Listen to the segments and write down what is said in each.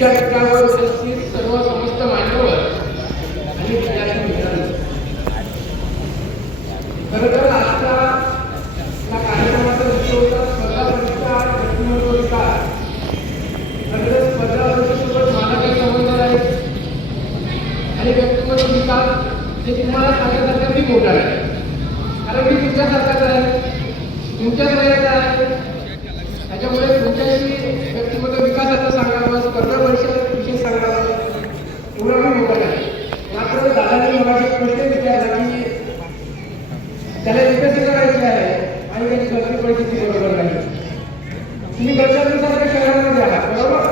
विद्यापीठावर उपस्थित सर्व समस्त मान्यवर आणि विद्यार्थी मित्रांनो, खरं तर आजच्या या कार्यक्रमाचा विषय होता स्पर्धा परीक्षा व्यक्तिमत्व विकास. खरं तर स्पर्धा परीक्षेसोबत माझा काही संबंध नाही आणि व्यक्तिमत्व विकास हे तुम्हाला सांगण्यासारखं मी मोठा आहे, कारण मी तुमच्यासारखाच आहे, तुमच्याच वयाचा आहे. त्याच्यामुळे तुमच्याशी व्यक्तिमत्व विकासाचं सांगावं, स्पर्धा परीक्षेचा विषय सांगावं एवढा मी मोठा आहे. मात्र दादांनी मला एक प्रश्न विचारला की त्याला विकसित करायचे आहे आणि त्याची भरती परिस्थिती बरोबर नाही. तुम्ही गडचिरोलीसारख्या शहरामध्ये आहात बरोबर,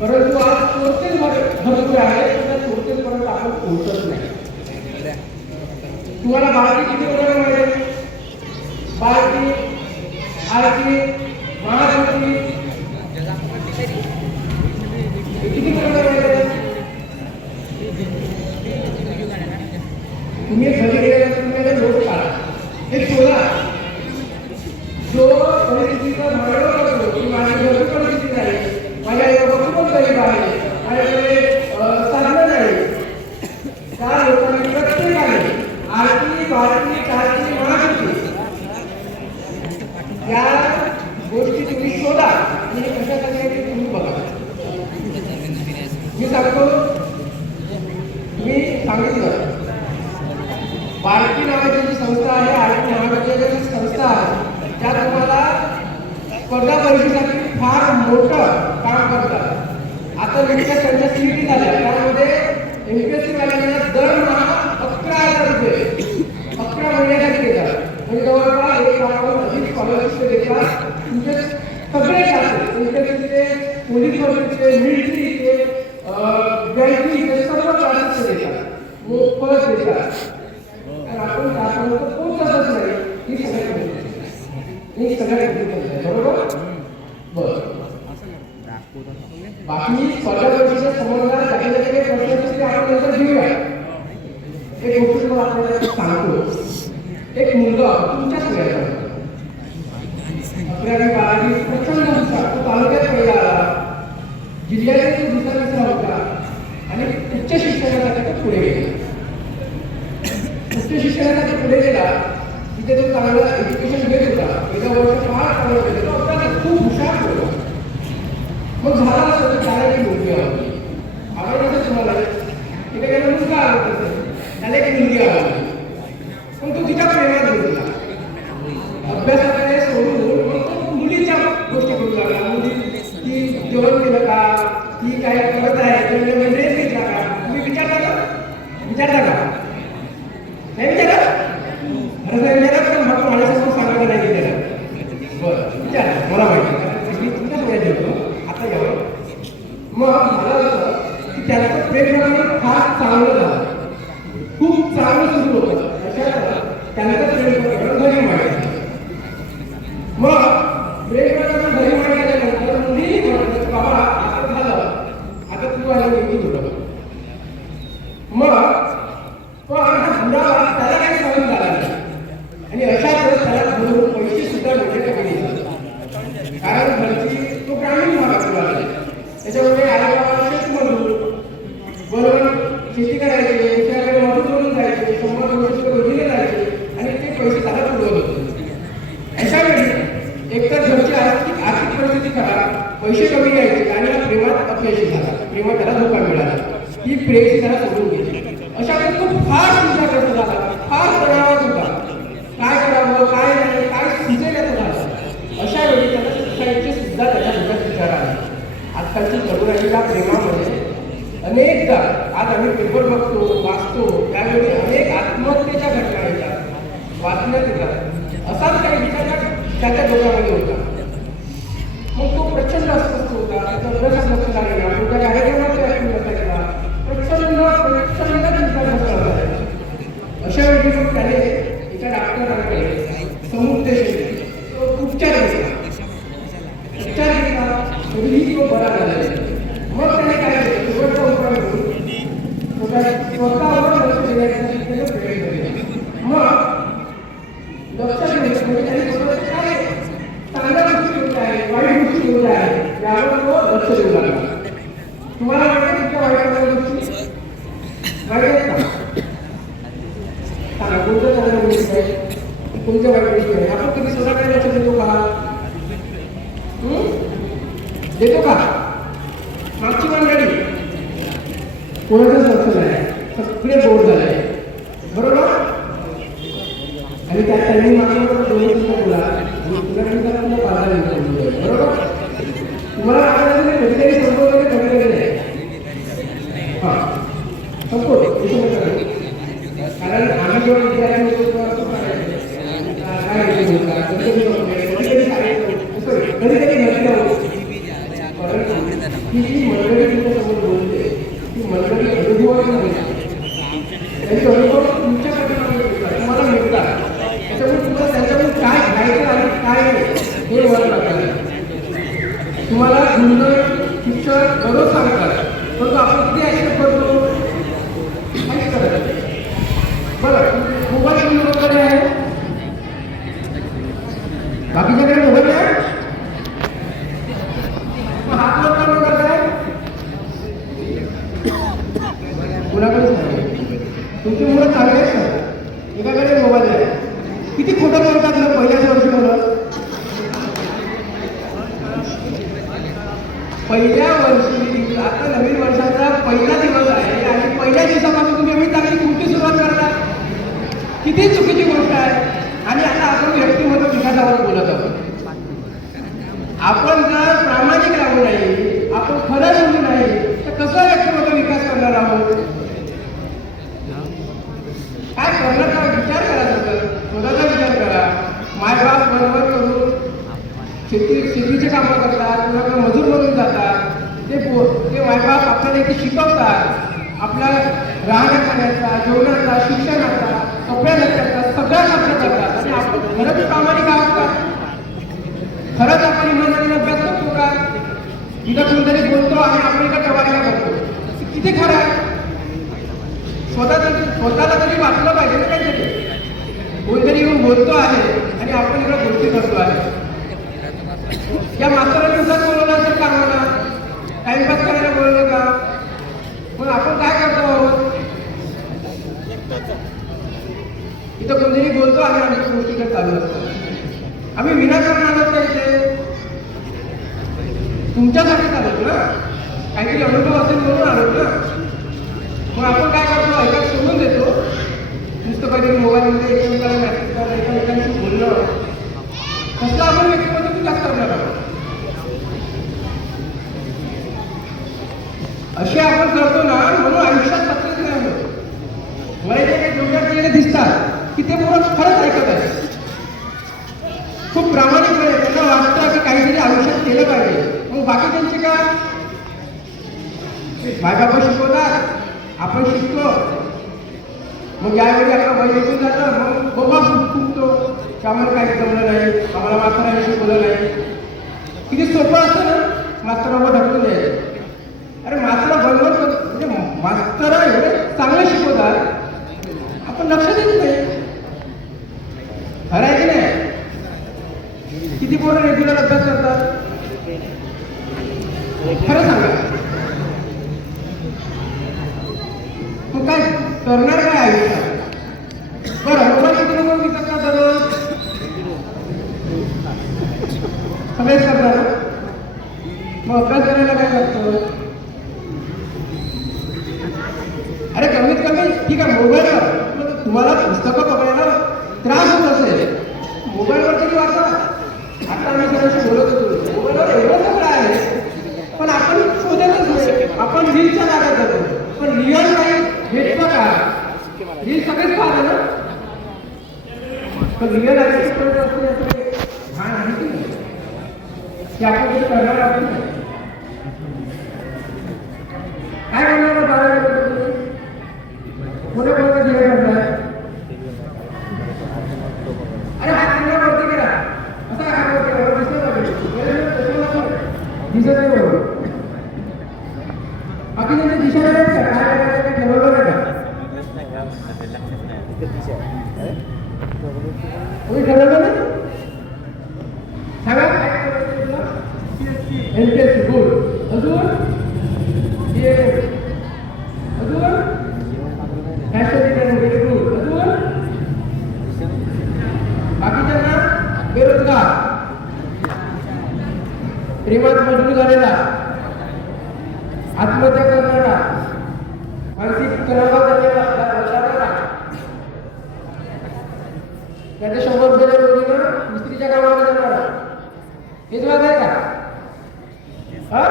परंतु आज सोर्सेस भरपूर आहेत, त्या सोर्सेसपर्यंत आपण पोहोचत नाही. तुम्हाला बाळकी किती वगैरे मिळेल? बाळकी, आरती, महागती किती वगैरे मिळेल? तुम्ही घरी गेल्यानंतर नोट काढा, हे शोधा. जो परिस्थितीचा भाडं करतो की माझी घरची परिस्थिती नाही, माझ्या आई बाबा खूपच गरीब आहे, माझ्याकडे साधनं नाही, त्या लोकांनी प्रत्येकाने आरती, बारती, चारती, महागती या गोष्टी तुम्ही शोधा आणि कशासाठी आहे ते तुम्ही बघा. मी सांगतो, मी सांगितलं बारकी नावाची जी संस्था आहे, आरती नावाची जी संस्था आहे, त्या तुम्हाला स्पर्धा परीक्षेसाठी फार मोठं काम करतात. आता नुकत्याच त्यांच्या सीईटी झाल्या, त्यामध्ये एमपीएससी वाल्यांना दरमहा 11,000 रुपये 11 महिन्यासाठी देतात. म्हणजे जवळपास 1 लाखाहून अधिक स्कॉलरशिप देतात. तुमचे सगळे क्लासेस, एमपीएससीचे, पोलीस भरतीचे, मिलिटरीचे, बँकिंगचे सर्व क्लासेस देतात, मोफत देतात. आपण त्यापर्यंत पोहोचतच नाही, ही सगळ्यात बरोबर. बरं, बाकी स्पर्धा परीक्षेच्या संबंधात काही ना काही प्रश्न आपण नंतर घेऊया. एक गोष्ट मला आपल्याला सांगतो, एक मुलगा तुमच्याच वयाचा 11वी-12वी प्रचंड हुशार, तो तालुक्यात पहिला आला, जिल्ह्यात दुसरा होता आणि उच्च शिक्षणासाठी तो पुढे गेला. उच्च शिक्षणासाठी पुढे गेला, तिथे तो चांगलं एज्युकेशन घेत होता, गेल्या वर्ष फार चांगलं घेत होता, आपल्याला खूप हुशार होता. मग झाला असं तर त्याला एक मुलगी आवडली. आवडलं तुम्हाला तिथे गेला मुलगा आवडत असेल, त्याला एक मुलगी आवडली, पण तो तिच्या प्रेमात घेतला. अभ्यासाकडे सोडून मग तो मुलीच्या गोष्टी करू लागला. मुली ती जेवण केलं का, ती काय करत आहे, ड्रेस घेतला का, तुम्ही विचारता का नाही विचारा? खरं विचारा, पण मग माझ्यासमोर सांगायला नाही विचारा. बरं विचारा, मला माहिती मी तुमच्याच वेळेत येतो. आता यावं मग मला असं की त्याचं प्रेम फार चांगलं झालं, खूप चांगलं सुरू होतं. अशा त्यांचं प्रेम घरी मांडायचं. मग प्रेम घरी मांडल्यानंतर मुलीही म्हणतात बाबा आता झालं, आता तू आणि मी तुला. मग पण हा बुडावा त्याला काही सहन झाला नाही आणि अशातच त्याला घरून पैसे सुद्धा मिळण्याच्या वेळी झाले, कारण घरची तो ग्रामीण भागात आला. त्याच्यामुळे आई बाबा शेतमजूर बरोबर शेती करायचे, त्याकडे मजूर करून जायचे, 100-200 रुपये दिले जायचे आणि ते पैसे त्याला पुरवत होते. अशा वेळी एकतर घरची आर्थिक परिस्थिती खराब, पैसे कमी यायचे आणि हा प्रेमात अपयशी झाला, प्रेमात त्याला धोका मिळाला, ही प्रेयसी त्याला सोडून गेली. अशा वेळी खूप फार चिंताग्रस्त झाला, फार तणावात होता, काय करावं काय नाही काय सुचेनाचं झालं. अशा वेळी त्याला सुसाईडचे सुद्धा त्याच्या डोक्यात विचार आले. आजकालची तरुणाईच्या प्रेमामध्ये अनेकदा आज आम्ही पेपर बघतो, वाचतो, त्यावेळी अनेक आत्महत्येच्या घटना येतात, वाचण्यात येतात. असाच काही विचार त्याच्या डोक्यामध्ये होता. मग तो प्रचंड अस्वस्थ होता, त्याचा अभ्यासात लक्ष लागेना, तो त्या कार्यक्रमात ऍक्टिव्ह नसायचा, प्रचंड चिंताग्रस्त झाला. अशा वेळी मग त्याने एका डॉक्टरांकडे समुपदेश केले, तो उपचार घेतला. तरीही तो बरा झाला. मग त्याने काय केलं, शेवटचा उपाय करून स्वतःवर लक्ष देण्यासाठी त्याने प्रयत्न केला. मग लक्षात घेतलं म्हणजे त्याने स्वतःचे काय चांगल्या गोष्टी कोणत्या आहेत, वाईट गोष्टी कोणत्या आहेत यावर तो लक्ष देऊ लागला. तुम्हाला वाटतं तुमच्या वाईट गोष्टी वाईट आहेत का? सांगा कोणत्या चांगल्या गोष्टी आहेत, कोणत्या वाईट गोष्टी आहेत? आपण कधी स्वतःकडे लक्ष देतो का? देतो का? मागची मंडळी कोणाचंच लक्ष नाही, सगळे बोर झाले बरोबर. आणि त्या त्यांनी मागं दोन्ही दिवसात बोला तुला पाहायला मिळतो बरोबर. तुम्हाला आपल्याला कधीतरी संपवलं कधीतरी नाही. हां संपवतो कारण आम्ही जेव्हा विद्यार्थी होतो तेव्हा काय कधीतरी नक्की आहोत. ही जी मंडळी तुमच्यासमोर बोलते ती मंडळी अनुभवाने बोलते, त्यांचे अनुभव तुमच्यासाठी तुम्हाला मिळतात. त्याच्यामुळे तुम्हाला त्यांच्याकडून काय घ्यायचं आणि काय हे वर लागतं. तुम्हाला गुरुजन शिक्षक दररोज सांगतात, परंतु आपण किती ॲक्सेप्ट करतो काहीच करत नाही. बरं मोबाईल घेऊन वगैरे आहे, बाकीच्याकडे मोबाईल आहे, हात वर करून करताय कुणाकडेच नाही. तुमची मुलं चांगली आहेत ना, एकाकडे मोबाईल आहे. किती खोटं बोलतात ना पहिल्याच वर्षी मुलं. पहिल्या वर्षी आता नवीन वर्षाचा पहिला दिवस आहे आणि पहिल्या दिवसापासून तुम्ही एवढी चांगली कृती सुरुवात करता, किती चुकीची गोष्ट आहे. आणि आता आपण व्यक्तिमत्व विकासावर बोलत आहोत. आपण जर प्रामाणिक राहू नाही, आपण खरं बोलू नाही तर कसं व्यक्तिमत्व विकास करणार आहोत? काय करणार का विचार करा, स्वतःचा विचार करा. मायबाप बरोबर करून शेतीचे कामं करतात, कुणाकडे मजूर म्हणून जातात. ते मायबाप आपल्याला इथे शिकवतात, आपल्या राहण्या खाण्याचा, जेवणाचा, शिक्षणाचा, कपड्या लत्याचा सगळा खर्च करतात. आणि आपण खरंच प्रामाणिक आहोत का? खरंच आपण इमानदारीने अभ्यास करतो का? इथं कोणतरी बोलतो आणि आपण इथं टवारीला करतो, किती खरं आहे? स्वतःला तरी वाचलं पाहिजे ना काहीतरी. कोणतरी येऊन बोलतो आहे आणि आपण इकडं गोष्टी करतो आहे. या मास्तरांनी दिवसात बोलवलं असेल का आम्हाला, टाइमपास करायला बोलवलं का? पण आपण काय करतो आहोत? इथं कोणतरी बोलतो आणि आमच्या गोष्टी चालू असतात. आम्ही विनाकारण आलोत का इथे? तुमच्यासाठी चालवतो ना, काहीतरी अनुभव असेल म्हणून आलोत ना. मग आपण काय करतो? ऐकायला सोडून देतो. नुसतं काहीतरी मोबाईलमध्ये एकमेकांना मॅसेज करणं, एकमेकांशी बोलणं, कसं आपण व्यक्तिमत्व विकास करणार आहोत. असे आपण करतो ना, म्हणून आयुष्यात सक्सेस नाही होत. मला इथे काही डोक्यात दिसतात की ते मुलं खरंच ऐकत आहे, खूप प्रामाणिकपणे त्यांना वाटतं की काहीतरी आयुष्यात केलं पाहिजे. मग बाकी त्यांचे का मायबाबा शिकवतात, आपण शिकतो. मग यावेळी आपला वय निघून जातं, मग बाबा फुटतो की आम्हाला काही जमलं नाही, आम्हाला मास्तरांनी शिकवलं नाही. किती सोपं असतं ना मास्तरावर ढकलून द्यायचं. अरे मास्तर बरोबर म्हणजे मास्तर एवढे चांगले शिकवतात, आपण लक्ष देत नाही. खरं आहे की नाही? किती पोरं रेग्युलर अभ्यास करतात? खरं सांगा. मग काय करणार काय आयुष्यात? बरं मोबाईल किती लोक विकत का दररोज? सगळेच करणार. मग अभ्यास करायला काय लागतं? अरे कमीत कमी ठीक आहे मोबाईलवर तुम्हाला पुस्तकं पकडायला त्रास होत असेल, मोबाईलवर तरी वाचा. आता आम्ही सगळ्यांशी बोलत होतो, मोबाईलवर एवढं सगळं आहे पण आपण शोधतच नाही. आपण रीलच्या नादात जातो, पण रिअल लाईफ भेटतं का? रील सगळेच पाहतात ना, पण रिअल लाईफ असते भान आहे की नाही की आपण कुठे करणार आहोत नाही. काय करणार बारा कोणी कोणता दिवे करणार? अरे हा दिवा वरती केला असा हा दिसत नाही बरोबर. बाकी त्यांची दिशा नाही का? काय करायचं ठरवलं नाही का? कोणी ठरवलं नाही? सांगा काय करायचं? MPSC good. अजून अजून फॅशन डिझायनिंग व्हेरी गुड. अजून बाकीच्यांना बेरोजगार, प्रेमात मजबूर झालेला, आत्महत्या करणारा, मानसिक तणावात झालेला, त्याचे 100 रुपये रोजीनं मिस्त्रीच्या कामाला जाणारा, हेच वाद आहे का? हा?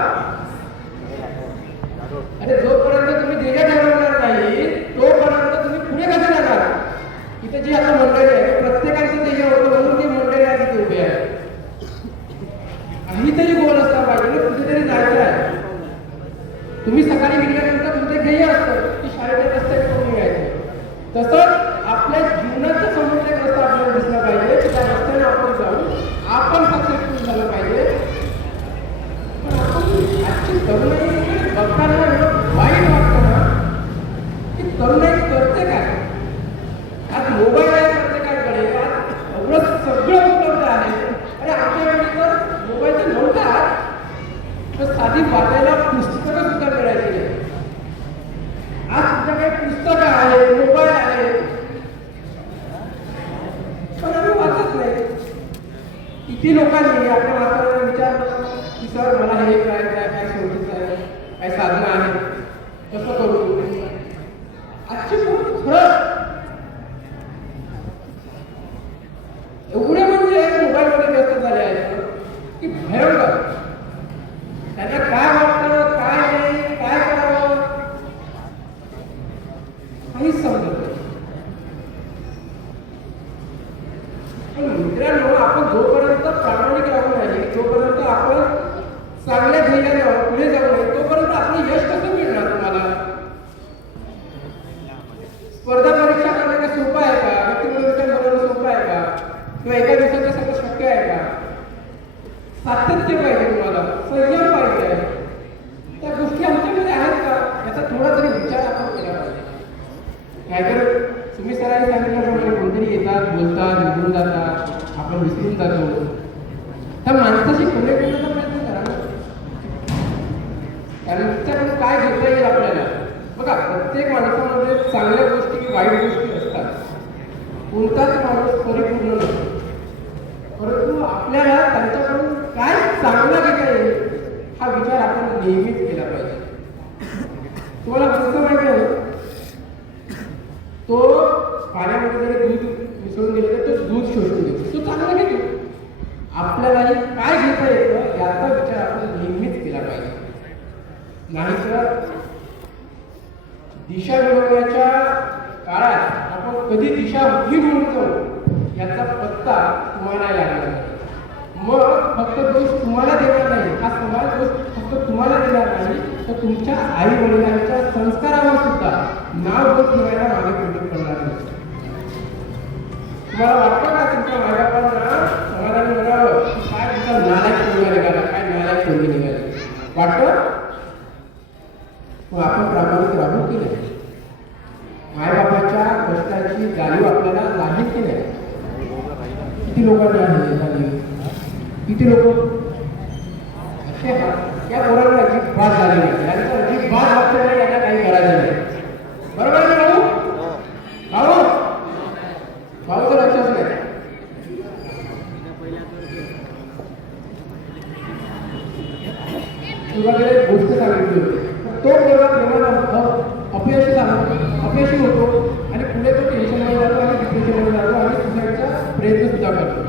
अरे जोपर्यंत तुम्ही ध्येय ठरवणार नाही तोपर्यंत तुम्ही पुढे कसं जाणार? इथे जी आता मंडळी आहे प्रत्येकाचं ध्येय होतं म्हणून ती मंडळी आज इथे उभी आहे. काहीतरी गोल असला पाहिजे, कुठेतरी जायचं आहे. तुम्ही सकाळी निघाल्यानंतर तुमचं ध्येय असतं की शाळेच्या रस्त्याने कोणी यायचं. तसंच आपल्या जीवनाचं समोर एक रस्ता आपल्याला दिसला पाहिजे, त्या रस्त्याने आपण जाऊन आपण सक्सेसफुल झालं पाहिजे. पण आपण आजची तरुणाई बघताना वाईट वाटतं ना की तरुणाई करते काय? आज मोबाईल आहे प्रत्येकाकडे, आज एवढं सगळं उपलब्ध आहे. अरे आमच्या वेळी तर मोबाईलचे नव्हतात, तर साधी वाचायला पुस्तकं सुद्धा मिळायची नाही. आज तुमच्याकडे पुस्तकं आहे, मोबाईल आहे, पण आम्ही वाचत नाही. किती लोकांनी आपल्या वातावरणाला विचारलं की सर मला हे काय काय सोडीचं आहे, काय साधनं आहे, कसं करू? आजची पोरं खरंच एवढे म्हणजे मोबाईलमध्ये व्यस्त झाले आहेत की भयंकर. त्यांना काय वाटतं, काय नाही, काय करावं काहीच समजत नाही. पण मित्रांनो, आपण जोपर्यंत प्रामाणिक राहू नाही, जोपर्यंत आपण चांगल्या ध्येयाने पुढे जाऊ नये, तोपर्यंत आपलं यश कसं मिळणार तुम्हाला? स्पर्धा परीक्षा करणं काय सोपं आहे का? व्यक्तिमत्व बनवणं सोपं आहे का? किंवा एका दिवसाचं सगळं शक्य आहे का? सातत्य पाहिजे तुम्हाला, संयम पाहिजे. त्या गोष्टी आमच्यामध्ये आहेत का याचा थोडा तरी विचार आपण केला पाहिजे. नाहीतर तुम्ही सरांनी सांगितल्याप्रमाणे कोणतरी येतात, बोलतात, निघून जातात, आपण विसरून जातो. त्या माणसाशी कनेक्ट करण्याचा प्रयत्न करा ना. त्यांच्याकडून काय घेता येईल आपल्याला? बघा, प्रत्येक माणसामध्ये चांगल्या गोष्टी वाईट गोष्टी असतात. कोणताच माणूस परिपूर्ण नसतो. परंतु आपल्याला त्यांच्याकडून काय चांगला घेता येईल हा विचार आपण नेहमीच केला पाहिजे. तुम्हाला कसं माहिती आहे, तो पाण्यामध्ये जरी दूध मिसळून गेलं तर तो दूध शोषून घेतो, तो चांगला घेतो. आपल्यालाही काय घेता येतं याचा विचार आपण नेहमीच केला पाहिजे. नाहीतर दिशा मिळवण्याच्या काळात आपण कधी दिशा मोडतो याचा पत्ता तुम्हाला लागणार नाही. मग फक्त दोष तुम्हाला देणार नाही, हा समाज दोष फक्त तुम्हाला देणार नाही, तर तुमच्या आई वडिलांच्या संस्कारावर सुद्धा नाव दोष ठेवायला मागे पुढे पडणार नाही. तुम्हाला वाटतं का तुमच्या मागापांना समाजाने म्हणावं की काय तुमचा नालायक मुलगा निघाला, काय नालायक मुलगी निघाली? वाटतं? मग आपण प्रामाणिक राहू की नाही? मायबापाच्या कष्टाची जाणीव आपल्याला लागेल की नाही? किती लोकांना आहे जाणीव? किती लोक असे त्या पोरांना अजिबात झाली नाही, यांचं अजिबात लक्ष नाही, यांना काही करायचं नाही. बरोबर आहे भाऊ? भाऊ भाऊचं लक्षच नाही. सुरुवातीला एक गोष्ट सांगितली होती. तो पोरगा प्रेमात अपयशी झाला, अपयशी होतो आणि पुढे तो टेन्शनमध्ये जातो आणि डिप्रेशनमध्ये जातो आणि सुसाईडचा प्रयत्न सुद्धा करतो.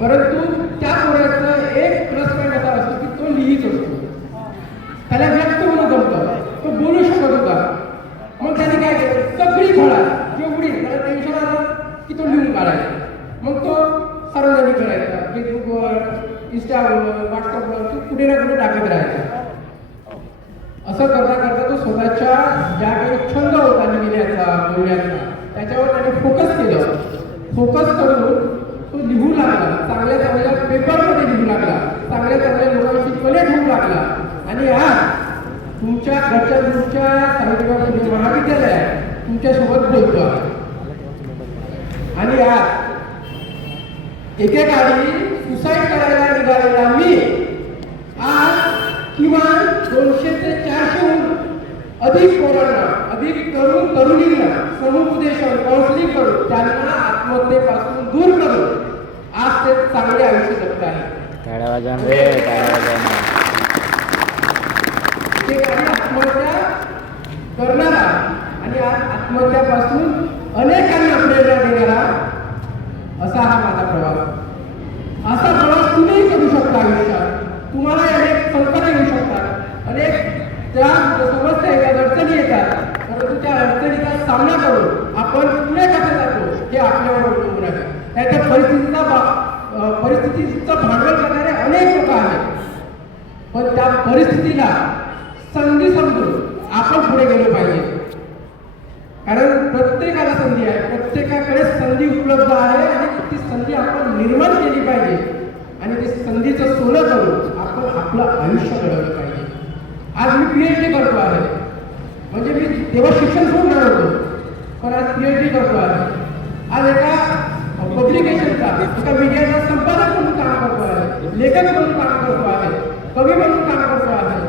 परंतु त्या पोराचा एक प्लस पॉईंट असा असतो की तो लिहित असतो. त्याला व्यक्त होणं जमतं, तो बोलू शकत होता. मग त्याने काय केलं, सगळी फळा जेवढी त्याला टेन्शन आलं की तो लिहून काढायचा. मग तो सर्वांनी करायचा, फेसबुकवर, इंस्टावर, व्हॉट्सअपवर, तो कुठे ना कुठे टाकत राहायचा. असं करता करता तो स्वतःच्या ज्या काही छंद होता लिहिण्याचा, बोलण्याचा, त्याच्यावर त्याने फोकस केलं. फोकस करून तो लिहू लागला, चांगल्या चांगल्या पेपरमध्ये लिहू लागला, चांगल्या चांगल्या लोकांशी कनेक्ट होऊ लागला. आणि आज तुमच्या घरच्या तुमच्या साहित्य महाविद्यालयात तुमच्यासोबत बोलतो आहे. आणि आज एकेकाळी सुसाईड करायला निघालेला मी आज किमान 200 ते 400 अधिक पोरांना, अधिक तरुण तरुणींना समुपदेशन काउन्सिलिंग करून त्यांना आत्महत्येपासून दूर करून आज ते चांगले आयुष्य जगत आहे. ते काही आत्महत्या करणारा आणि आज आत्महत्यापासून अनेकांना प्रेरणा देणारा असा हा माझा प्रवास. असा प्रवास तुम्ही करू शकता आयुष्यात. तुम्हाला अनेक संकट येऊ शकतात, अनेक त्रास समस्या येतात, अडचणी येतात, परंतु त्या अडचणीचा सामना करून आपण पुढे कसं जातो हे आपल्यावर अवलंबून आहे. त्याच्या परिस्थितीचं भांडवल करणारे अनेक लोक आहेत, पण त्या परिस्थितीला संधी समजून आपण पुढे गेलो पाहिजे. कारण प्रत्येकाला संधी आहे, प्रत्येकाकडे संधी उपलब्ध आहे आणि ती संधी आपण निर्माण केली पाहिजे आणि ते संधीचं सोनं करून आपण आपलं आयुष्य घडवलं पाहिजे. आज मी PhD करतो आहे, म्हणजे मी तेव्हा शिक्षण सोडणार होतो, पण आज PhD करतो आहे. आज एका पब्लिकेशनचा, एका मीडियाचा संपादक म्हणून काम करतो आहे, लेखक म्हणून काम करतो आहे, कवी म्हणून काम करतो आहे,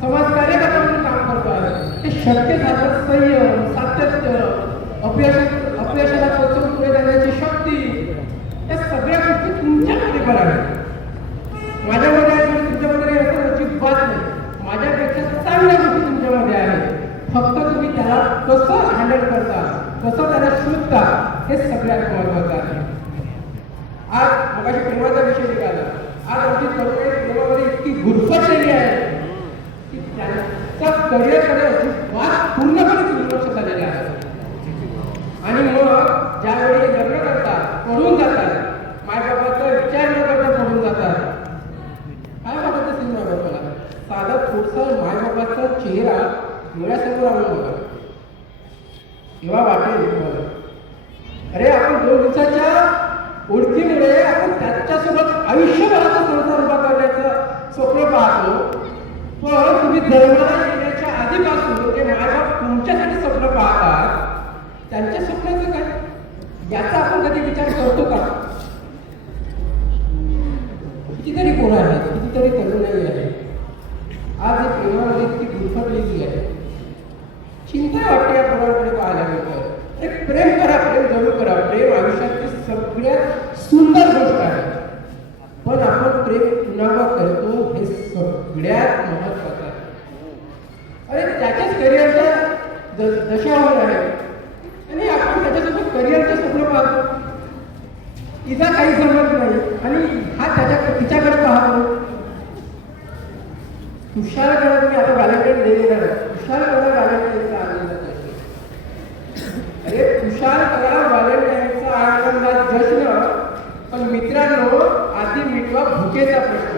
समाज कार्यकर्ता म्हणून काम करतो आहे. हे शक्य झालं संयम, सातत्य, अपयशाला पोचवून पुढे जाण्याची शक्ती, या सगळ्या गोष्टी तुमच्याकडे कराव्या. माझ्यामध्ये आहे म्हणजे तुमच्यामध्ये असं अजिबात नाही. माझ्यापेक्षा चांगल्या गोष्टी तुमच्यामध्ये आहेत. फक्त तुम्ही त्याला कसं हँडल करता, कसं त्याला शोधता, हे सगळ्यात महत्त्वाचं आहे. आज मगाशी प्रेमाचा विषय निघाला. आज आमची तरुणाई प्रेमामध्ये इतकी गुरफटलेली आहे की त्यांचा करिअरकडे अजिबात पूर्णपणे दुर्लक्ष झालेले आहे. आणि मग ज्यावेळी लग्न करतात, पडून जातात, मायबापाचा विचार न करता पडून जातात. काय वाटत असेल मायबापाला? साधा थोडसा मायबापाचा चेहरा डोळ्यासमोर आणून बघा, तेव्हा वाटेल तुम्हाला, अरे आपण 2 दिवसाच्या ओळखीमुळे आपण त्याच्यासोबत आयुष्यभराचा संसार उभा करण्याचं स्वप्न पाहतो. पण तुम्ही जन्माला येण्याच्या आधीपासून ते मायबाप तुमच्यासाठी स्वप्न पाहतात, त्यांच्या स्वप्नाचं काय, याचा आपण कधी विचार करतो का? कितीतरी पोरं आहेत, कितीतरी तरुणाई आहे आज एक प्रेमामध्ये इतकी गुरफटलेली आहे. चिंता वाटते या पोरांकडे पाहायला गेलं. एक प्रेम करा, प्रेम जरूर करा. प्रेम आयुष्यातली सगळ्यात सुंदर गोष्ट आहे, पण आपण प्रेम कुणावर करतो हे सगळ्यात महत्वाचं आहे. अरे त्याच्याच करिअरच्या दशावर आहे आणि आपण त्याच्यासोबत करिअरचं स्वप्न पाहतो. तिचा काही जमत नाही आणि हा तिच्याकडे पाहतो. तुषार करा, तुम्ही आता व्हॅलेंटाईन डे येणार आहे, तुषार करा व्हॅलेंटाईनचा आनंद. अरे तुषार करा व्हॅलेंटाईनचा आनंदात जश्न, पण मित्रांनो आधी मिटवा भुकेचा प्रश्न.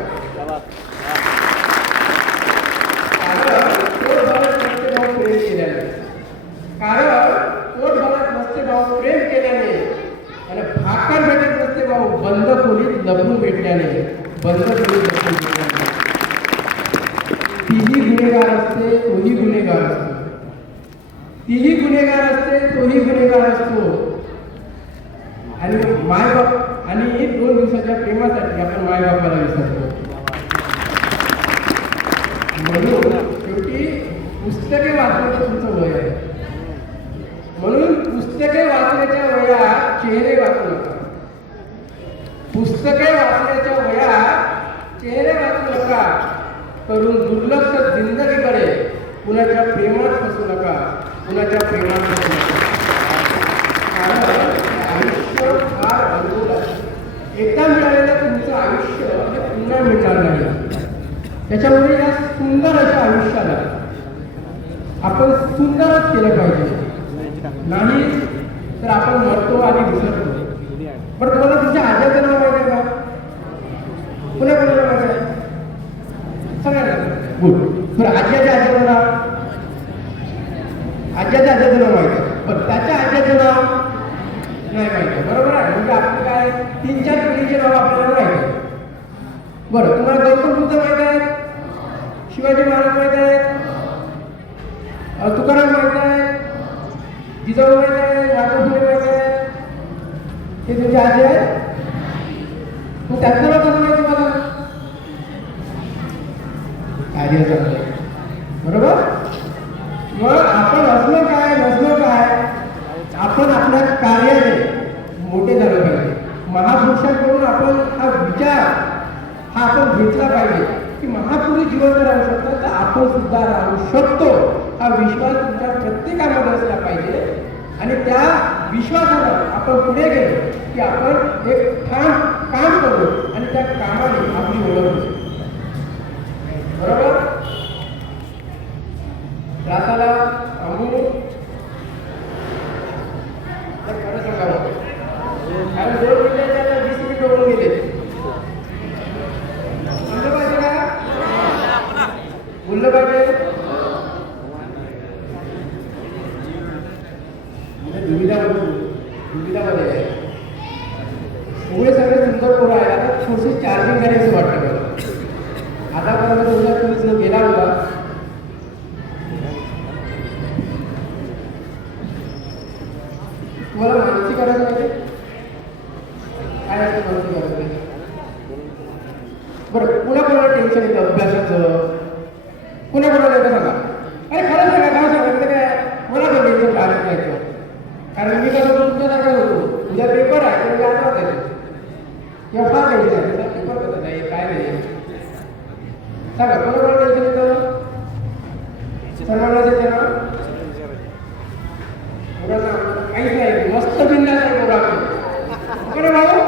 पोट भरत नसते भाऊ प्रेम केल्याने, कारण पोट भरत नसते भाऊ प्रेम केल्याने आणि भाकर भेटत नसते भाऊ बंद खोलीत लपून भेटल्याने. बंद खोलीत लपून भेटल्याने तीही गुन्हेगार असते, तोही गुन्हेगार असतो. तीही गुन्हेगार असते, तोही गुन्हेगार असतो. आणि मायबाप आणि 2 दिवसाच्या प्रेमासाठी आपण मायबापाला विसरतो. म्हणून शेवटी पुस्तके वाचण्याचं तुमचं वय आहे. म्हणून पुस्तके वाचण्याच्या वयात चेहरे वाचू नका. पुस्तके वाचण्याच्या वयात चेहरे वाचू नका. करून दुर्लक्ष जिंदगीकडे कुणाच्या प्रेमात फसू नका, कुणाच्या प्रेमात फसू नका. कारण आयुष्य फार अनमोल आहे. एकदा मिळालेलं तुमचं आयुष्य हे पुन्हा मिळणार नाही. त्याच्यामुळे या सुंदर अशा आयुष्याला आपण सुंदरच केलं पाहिजे. नाही तर आपण मरतो आणि विसरतो. बरं तुम्हाला तुमच्या आज्याचं नाव माहिती आहे का? पुन्हा कोणाला माहिती आहे? सगळ्यांना गुड. बरं आज्याच्या आज्याचं नाव, आज्याच्या आज्याचं नाव माहिती आहे, पण त्याच्या आज्याचं नाव नाही माहिती. बरोबर आहे. म्हणजे आपलं काय 3-4 पिढीचे नाव आपल्याला माहिती आहे. बरं तुम्हाला गौतम बुद्ध माहिती आहे, शिवाजी महाराज माहिती आहेत, तुकाराम माहिती आहे, जिजाऊ माहिती आहे, महात्मा फुले माहिती आहे, हे तुमचे आजी आहेत. मग त्यातलं नाव कसं माहिती तुम्हाला? कार्य चांगलं, बरोबर. मग विचार हा आपण घेतला पाहिजे की महापुरुष जिवंत राहू शकतात तर आपण सुद्धा राहू शकतो, हा विश्वास तुमच्या प्रत्येकामध्ये असला पाहिजे. आणि त्या विश्वासानं आपण पुढे गेलो की आपण एक ठाम काम करू आणि त्या कामाने आपली ओळख होते. बरोबर. त्रासाला थांबू खरं सांगावं, कारण 2 मिनिटाच्या 20 मिनिटं होऊन गेले. बोललं पाहिजे का? बोललं पाहिजे. दुविधामध्ये एवढे सगळे सुंदर पोरं आहे. आता थोडीशी चार्जिंग करायचं वाटतं मला. आतापर्यंत तुमचा तुम्ही गेला होता तुम्हाला मानसिक गरज पाहिजे. काय असतं मानसिक गरज पाहिजे? बरं, कोणाकोणाला टेन्शन येतं अभ्यासाचं, कोणाकोणाला येतं सांगा. अरे खरं सांगा, काय सांगायचं काय मला पण टेन्शन काढत नाही. कारण मी कसं तुमच्यासारखं होतो, उद्या पेपर आहे तर मी आठवत आहे किंवा फार टेन्शन आहे त्याचा पेपर कसं नाही काय नाही सांगा. कोणाकोणाला टेन्शन येतं? सर्वांनाच येते ना? काहीच नाही, मस्त बिंदास आहे पोराकडे भाऊ.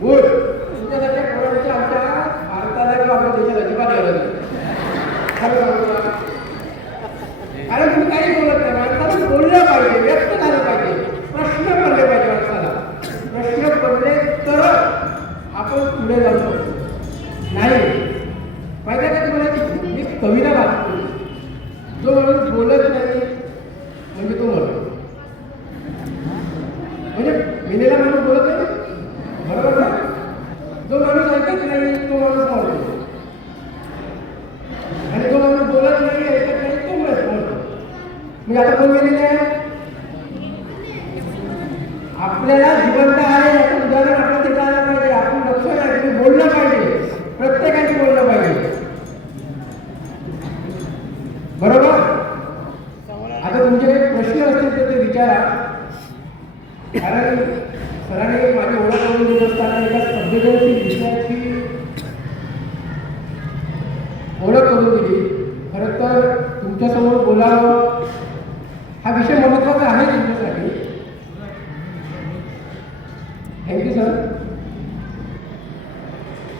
गुड. तुमच्यासारख्या पोरांची आमच्या भारताला किंवा आपल्या देशाला अजिबात गरज नाही. कारण तुम्ही काही बोलत नाही. माणसाला बोललं पाहिजे, व्यक्त झालं पाहिजे, प्रश्न पडले पाहिजे माणसाला. प्रश्न पडले तर आपण पुढे जाऊ शकतो. नाही पाहिजे का तुम्हाला मी कविता वाचतो, जो माणूस बोलत नाही म्हणजे तो मरतो. म्हणजे मेलेला माणूस बोलत नाही, बरोबर ना? जो माणूस ऐकत नाही तो माणूस मरतो, आणि जो माणूस बोलत नाही ऐकत नाही तो मरतो. मी आता कोण गेलेले आहे? आपल्याला जिवंत आहे याचं उदाहरण आपल्याला देता आलं पाहिजे. आपण लक्ष द्या, तुम्ही बोललं पाहिजे, प्रत्येकाने बोललं पाहिजे. बरोबर. आता तुमचे काही प्रश्न असतील तर ते विचारा. कारण सरांनी माझी ओळख करून देत असताना एका संवेदनशील विषयाची ओळख करून दिली. खरं तर तुमच्यासमोर बोलावं हा विषय महत्त्वाचा आहे तुमच्यासाठी. Thank you sir.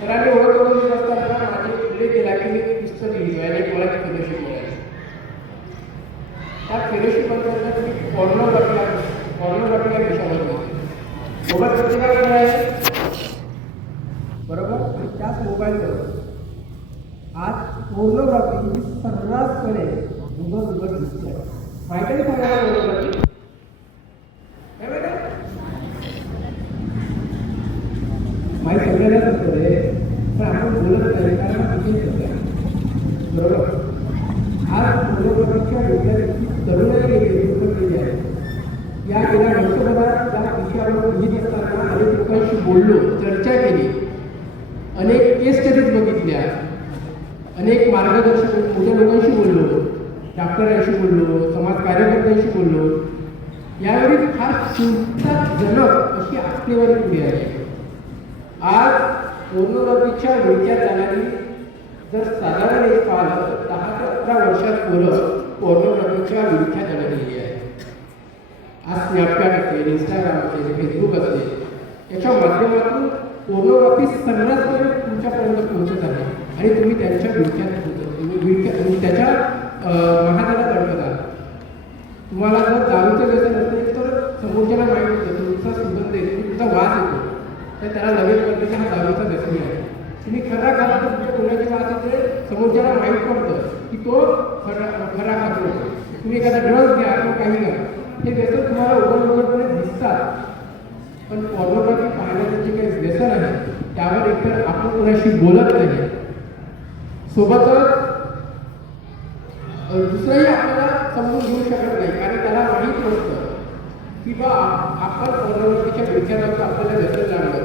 सरांनी ओळख करून देत असताना माझे उल्लेख केला की मी पुस्तक लिहिलो आणि मला ती फेलोशिप मिळाली. त्या फेलोशिप अंतर्गत मी पॉर्नोग्राफी या विषयावर बोलतो. मोबाईल प्रत्येकाकडे आहे, बरोबर. आणि त्याच मोबाईलवर आज पोर्नोग्राफी ही सर्रासपणे उघड दिसते. माहिती आहे सांगायला पोर्नोग्राफी माहिती सगळ्यालाच असतं रे, पण आपण बोलत नाही कारण तिथेच होतं. बरोबर. आज पोर्नोग्राफीच्या विषयाची तरुणाई गेली आहे. या गेल्या वर्षभरात त्या विषयावर लिहित असताना अनेक लोकांशी बोललो, चर्चा केली, अनेक केस स्टडीज बघितल्या, अनेक मार्गदर्शक मोठ्या लोकांशी बोललो, डॉक्टरांशी बोललो, समाज कार्यकर्त्यांशी बोललो. यावेळी फार चिंताजनक अशी आकडेवारी पुढे आली. आज पोर्नोग्राफीच्या विळख्यात जाणारी जर साधारण एक पाहिलं 10 ते 11 वर्षात पोरं पोर्नोग्राफीच्या विळख्यात अडकलेली आहे. आज स्नॅपचॅट असेल, इंस्टाग्राम असेल, फेसबुक असेल, याच्या माध्यमातून पोर्नोग्राफी सर्रासपणे तुमच्यापर्यंत पोहोचत आहे आणि तुम्ही त्यांच्या विळख्यात तुम्ही त्याच्या महादाला अडकत. तुम्हाला जर दारूचं व्यसन असेल तर समोरच्याला माहीत होतं, तुमचा सुगंध येतो, तुमचा वास येतो, तर त्याला लगेच कळतं की हा दारूचा व्यसनी आहे. तुम्ही खरा खाला तर तुमच्या तोंडाची वास येते, समोरच्याला माहीत पडतं की तो खरा खातो. तुम्ही एखादा ड्रग्स घ्या किंवा काही घ्या, हे व्यसन तुम्हाला उघडपणे दिसतात. पण पोर्नोग्राफी पाहण्याचं जे काही व्यसन आहे त्यावर एकतर आपण कोणाशी बोलत नाही, सोबतच दुसरंही आपल्याला समजून घेऊ शकत नाही. कारण त्याला माहीत नसतं की बा आपण पोर्नोग्राफीच्या विचारात आपल्याला व्यसन लागलं.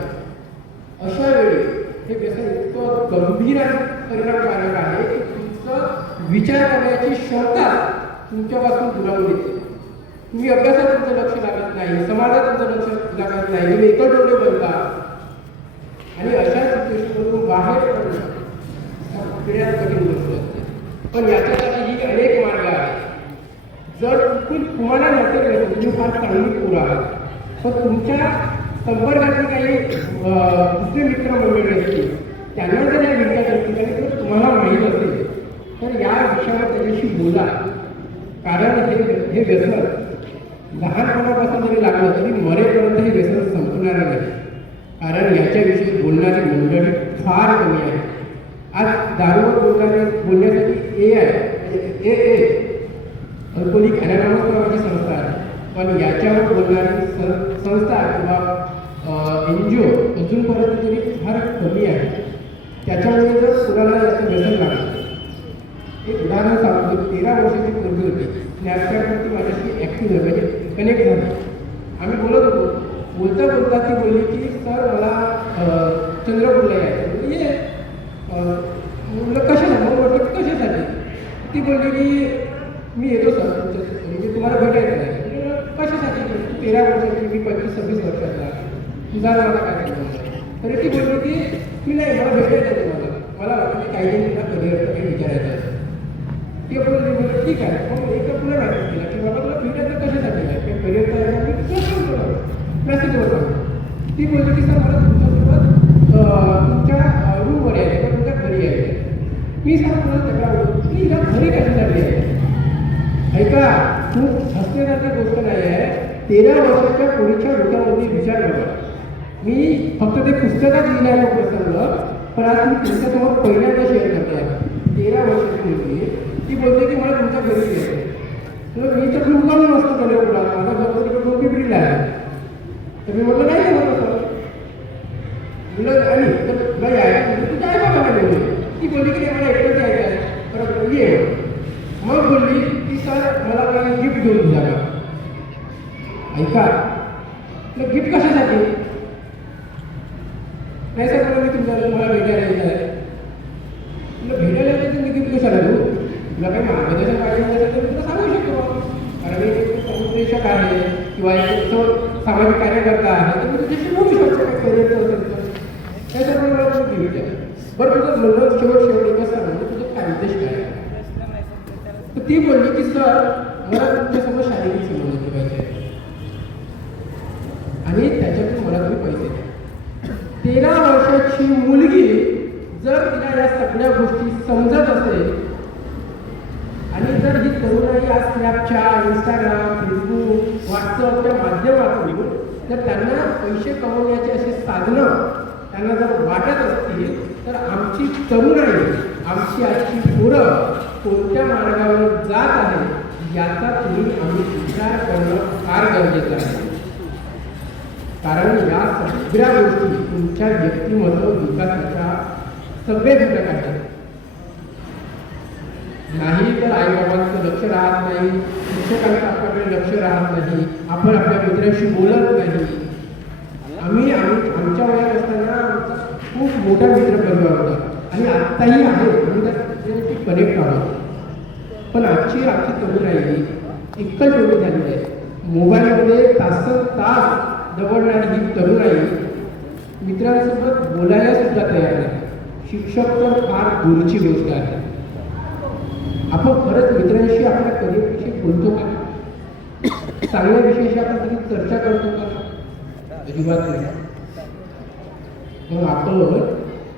अशा वेळी हे व्यसन इतकं गंभीर आणि परिणामकारक आहे की तुमचं विचार करण्याची क्षमता तुमच्यापासून दुरावून येते. तुम्ही अभ्यासात तुमचं लक्ष लागत नाही, समाजात तुमचं लक्ष लागत नाही, तुम्ही एकलडोळे बनता. आणि अशा सिच्युएशनमधून बाहेर पडणं सगळ्यात कठीण गोष्ट असते. पण याच्यासाठीही अनेक मार्ग आहेत. जर चुकून तुम्हाला नसेल तुम्ही फार चांगली पोरं आहात, पण तुमच्या संपर्कातले काही दुसरे मित्र मंडळी असतील, त्यांना जर या विचार असतील आणि जर तुम्हाला माहीत असेल तर या विषयावर त्याच्याशी बोला. कारण हे व्यसन लहानपणापासून जरी लागलं तरी मरेपर्यंत हे व्यसन संपणार नाही. कारण याच्याविषयी बोलणारी मंडळी फार कमी आहे. आज दारूवर बोलण्यासाठी AI म्हणजे अल्कोहोलिक अनॉनिमस नावाची संस्था आहे, पण याच्यावर बोलणारी संस्था किंवा NGO अजूनपर्यंत तरी फार कमी आहे. त्याच्यामुळे जर कुणाला याचं व्यसन लागलं, एक उदाहरण सांगतो. 13 वर्षाची मुलगी होती, स्नॅपचॅटवरती माझ्याशी ॲक्टिव्ह म्हणजे कनेक्ट झाली. आम्ही बोलत होतो. बोलता बोलता ती बोलली की सर मला चंद्रपूरला यायचं. ये मुलं कशाला मग म्हटलं कशासाठी. ती बोलली की मी येतो सर तुमच्या म्हणजे तुम्हाला भेटायचं आहे. कशासाठी. तू 13 वर्षाची, मी 25-26 वर्षाचा, तुझा मला काय सांगतो. तरी ती बोलली की मी नाही, मला भेटायचं आहे तुम्हाला, मला वाटतं काही नाही तुला करिअरचं काही विचारायचं आहे. ती बोलली म्हणजे ठीक आहे. मग एकदा पुन्हा मॅसेज केला की बाबा तुला भेटायचं कशासाठी आहे, काही करिअरचं आहे मी तुला मेसेजवर सांगतो. ती बोलली की सर मला तुमच्यासोबत तुमच्या रूमवर यायचं किंवा तुमच्या घरी यायचं. मी सर मला सगळं मी या घरी कशासाठी आहे. ऐका, खूप हसण्यासारखी गोष्ट नाही आहे. 13 वर्षाच्या पोरीच्या डोक्यामध्ये विचार बघा. मी फक्त ते पुस्तकात लिहिलेलं प्रसंग पण आज मी तुमच्यासमोर पहिल्यांदा शेअर करतो आहे. 13 वर्षाची मुलगी ती बोलते की मला तुमच्या घरी यायचं. तर मी तर मुलगाही नसतो त्याला, माझा घर तिकडे दोन पिंपरीला आहे. तर मी म्हटलं नाही होत असं मुलं आणि तर तुला यायचं तू काय बघा बोलली. ती बोलली की मला एकटंच यायचं आहे. बरं ये. मग बोलली की सर मला काही गिफ्ट घेऊन द्या का. ऐका, गिफ्ट कशासाठी. नाही सर मला मी तुम्हाला भेटायला येत आहे. तुला भेटायला येतं तुम्ही गिफ्ट कशाला देऊ. तुला काही मार्गदर्शन पाहिजे असेल तर तुला सांगू शकतो. कारण एक समुपदेशक आहे किंवा एक सामाजिक कार्यकर्ता आहे, तर मी तुझ्याशी बोलू शकतो काय करिअरचं असेल तर. त्या सर्व मला तुम्ही गिफ्ट द्या. बरं तुझं म्हणलं शेवट एकच सांग म्हणजे तुझं काय उद्देश काय आहे. तर ती बोलली की सर मला तुमच्यासोबत शारीरिक संबंध ठेवायचे आणि त्याच्यातून मला तुम्ही पैसे द्या. 13 वर्षाची मुलगी जर तिला या सगळ्या गोष्टी समजत असेल आणि जर ही तरुणाई आज स्नॅपचॅट, इंस्टाग्राम, फेसबुक, व्हॉट्सअपच्या माध्यमातून जर त्यांना पैसे कमवण्याचे असे साधनं त्यांना जर वाटत असतील तर आमची तरुणाई, आमची आजची पोरं कोणत्या मार्गावर जात आहे याचा तुम्ही आम्ही विचार करणं फार गरजेचं आहे. कारण या सगळ्या गोष्टी तुमच्या व्यक्तिमत्व विकासाच्या सगळे घटक आहेत. नाही तर आईबाबांचं लक्ष राहत नाही, शिक्षकांचं आपल्याकडे लक्ष राहत नाही, आपण आपल्या मित्रांशी बोलत नाही. आम्ही आमच्या वयात असताना खूप मोठा मित्र परिवार होता आणि आत्ताही आहे. आम्ही त्याच्याशी कनेक्ट आहोत. पण आजची तरुणाई इतकं जोडी झाली आहे. मोबाईलमध्ये तास दवडणारी ही तरुणाई मित्रांसोबत बोलायला सुद्धा तयार नाही. शिक्षक तर फार दूरची गोष्ट आहे. आपण खरंच मित्रांशी आपल्या करिअरविषयी बोलतो का. चांगल्या विषयाशी आपण कधी चर्चा करतो का. अजिबात नाही. मग आपण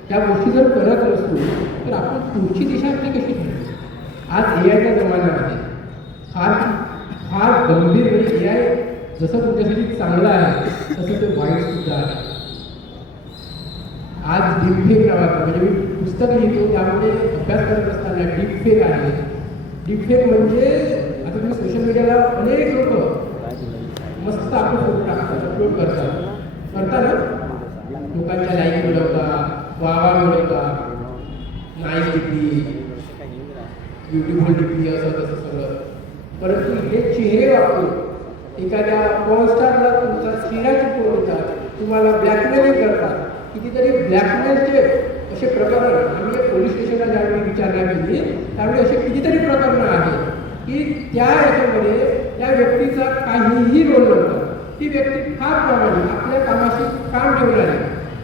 त्या गोष्टी जर करत नसतो तर आपण पुढची दिशा आपली कशी ठरवतो. आज AI चा जमाना आहे. फार गंभीर म्हणजे AI जसं तुमच्यासाठी चांगलं आहे तसं ते वाईट सुद्धा आहे. आज डीपफेक नावाचं म्हणजे मी पुस्तक लिहितो त्यामध्ये अभ्यास करत असताना डीपफेक आहे. डीपफेक म्हणजे आता तुम्ही सोशल मीडियाला अनेक लोक मस्त आपण फोटो टाकतात, अपलोड करता ना. लोकांच्या लाईक मिळवतात, वावा मिळवतात, नाईस डीपी, ब्युटिफुल डीपी, असं तसं सगळं. परंतु हे चेहरे वापरून एखाद्या पॉर्न स्टारला तुमचा चेहरा चिपवून देतात, तुम्हाला ब्लॅकमेलिंग करतात. कितीतरी ब्लॅकमेलचे असे प्रकरण आम्ही पोलीस स्टेशनला ज्यावेळी विचारणा केली त्यावेळी असे कितीतरी प्रकरणं आहेत की त्या याच्यामध्ये त्या व्यक्तीचा काहीही रोल नव्हता. ती व्यक्ती फार प्रामाणिक आपल्या कामाशी काम ठेवणारी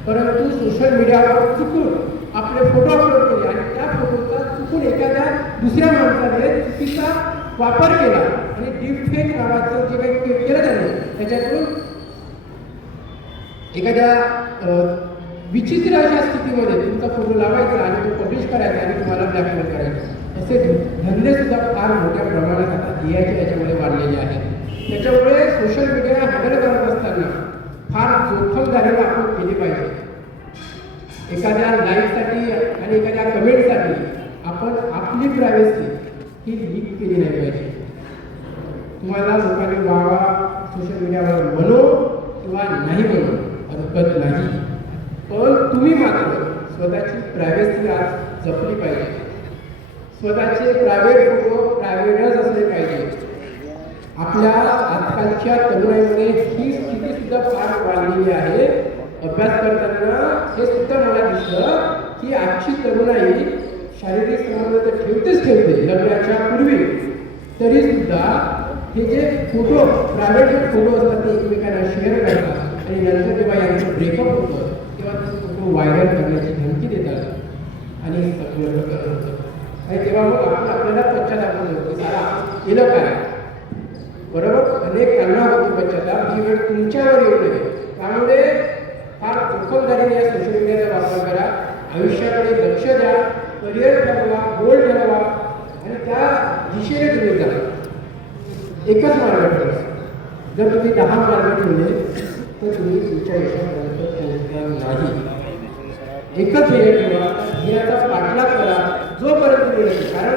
परंतु सोशल मीडियावर चुकून आपले फोटो अपलोड केले आणि त्या फोटोचा चुकून एखाद्या दुसऱ्या माणसाने चुकीचा वापर केला आणि डीपफेक नावाचं जे काही केलं त्याने त्याच्यातून एखाद्या विचित्र अशा स्थितीमध्ये तुमचा फोटो लावायचा आणि तो पब्लिश करायचा आणि तुम्हाला ब्लॅकमेल करायचा असे धंदे सुद्धा फार मोठ्या प्रमाणात आता एआयच्या याच्यामध्ये वाढलेले आहेत. त्याच्यामुळे सोशल मीडिया हँडल करत असताना फार जोखमदारीला आपण केली पाहिजे. एखाद्या लाईकसाठी आणि एखाद्या कमेंटसाठी आपण आपली प्रायव्हसी ही लीक केली नाही पाहिजे. तुम्हाला लोकांनी वावा सोशल मीडियावर म्हणो किंवा नाही म्हणो हरकत नाही, पण तुम्ही मात्र स्वतःची प्रायव्हसी आज जपली पाहिजे. स्वतःचे प्रायव्हेट फोटो प्रायव्हेटच असले पाहिजे. आपल्या आजकालच्या तरुणाईमध्ये ही स्थिती सुद्धा फार वाढलेली आहे. अभ्यास करताना हे सुद्धा मला दिसलं की आजची तरुणाई शारीरिक संबंध तर ठेवते लग्नाच्या पूर्वी, तरी सुद्धा हे जे फोटो प्रायव्हेट जे फोटो असतात ते एकमेकांना शेअर करतात आणि नंतर जेव्हा यांचं ब्रेकअप होतं तेव्हा ते फोटो व्हायरल करण्याची धमकी देतात आणि सगळं करत होतं. आणि तेव्हा मग आपण आपल्याला पश्चाताप होतो की सारा केलं काय. बरोबर, अनेक कारणं होती पश्चाताप, ही वेळ तुमच्यावर येऊ नये. त्यामुळे फार जोखमदारीने या सोशल मीडियाचा वापर करा. आयुष्याकडे लक्ष द्या, करिअर ठरवा, गोल ठरवा आणि त्या दिशेने तुम्ही जा. एकच मार्ग ठरवा. जर तुम्ही 10 मार्ग ठेवले तर तुम्ही तुमच्या यशापर्यंत पोहोचणार नाही. एकच ध्येय ठेवा, ध्येयाचा पाठलाग करा जोपर्यंत मिळेल. कारण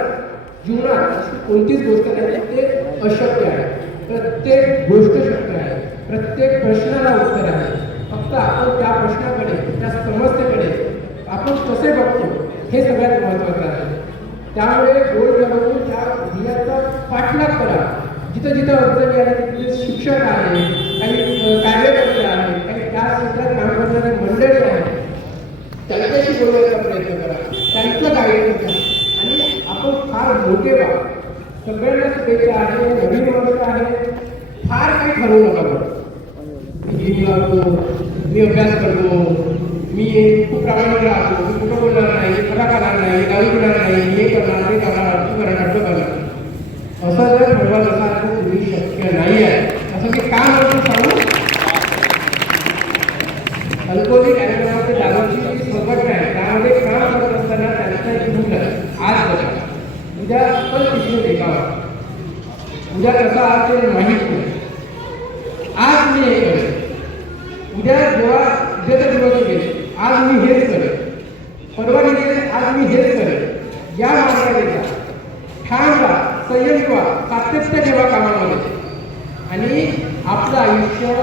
जीवनात अशी कोणतीच गोष्ट नाही ते अशक्य आहे. प्रत्येक गोष्ट शक्य आहे. प्रत्येक प्रश्नाला उत्तर आहे. फक्त आपण त्या प्रश्नाकडे त्या समस्येकडे आपण कसे बघतो हे सगळ्यात महत्त्वाचं आहे. त्यामुळे गोल ठरवून त्या ध्येयाचा पाठलाग करा. जिथं जिथं अडचणी आल्या तिथे शिक्षक आहे, काही कार्यकर्ते आहेत, काही त्या क्षेत्रात काम करणारी मंडळी आहेत, त्यांच्याशी बोलण्याचा प्रयत्न करा, त्यांचं गायडन्स घ्या आणि आपण फार मोठे व्हा. सगळ्यांना शुभेच्छा आहे. नवीन वर्ष आहे. फार काही ठरवू नका. बरं, मी जिम लावतो, मी अभ्यास करतो, मी खूप प्रामाणिक राहतो, मी कुठं बोलणार नाही, खरा करणार नाही, दारू पिणार नाही, हे करणार ते करणार, अडचण करणार, अडचण करणार. असं जर ठरवत असाल तर तुम्ही शक्य नाही आहे. असं मी का म्हणतो सांगू. अल्कोहोलिक ॲल्कोहॉलचे दारूची संघटना आहे, त्यामध्ये काम करत असताना त्यांचा एक मूल आहे. आज बघा, उद्या पण तिथे देखावा, उद्या कसा आज ते माहीत नाही. आज मी हे करेन, उद्या जेव्हा उद्याचा दिवस गेले आज मी हेच करेन, परवा गेले आज मी हेच करेन. या मार्गाने जा, ठाम व्हा, संयम व्हा, सातत्य ठेवा कामामध्ये आणि आपलं आयुष्य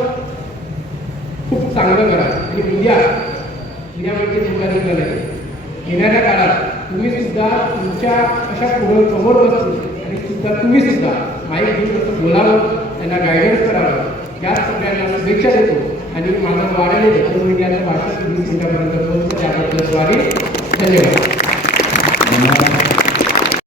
खूप चांगलं करा. आणि उद्या म्हणजे तुमच्या नाही, येणाऱ्या काळात तुम्ही सुद्धा तुमच्या अशा समोर बसतील आणि सुद्धा तुम्ही सुद्धा माईक घेऊन कसं बोलावं, त्यांना गायडन्स करावं, या सगळ्यांना शुभेच्छा देतो. आणि माझं वाढलेलं सोशल मीडियाचं भाषण 20 मिनिटापर्यंत पोहोचतं, त्याबद्दल स्वारी. धन्यवाद.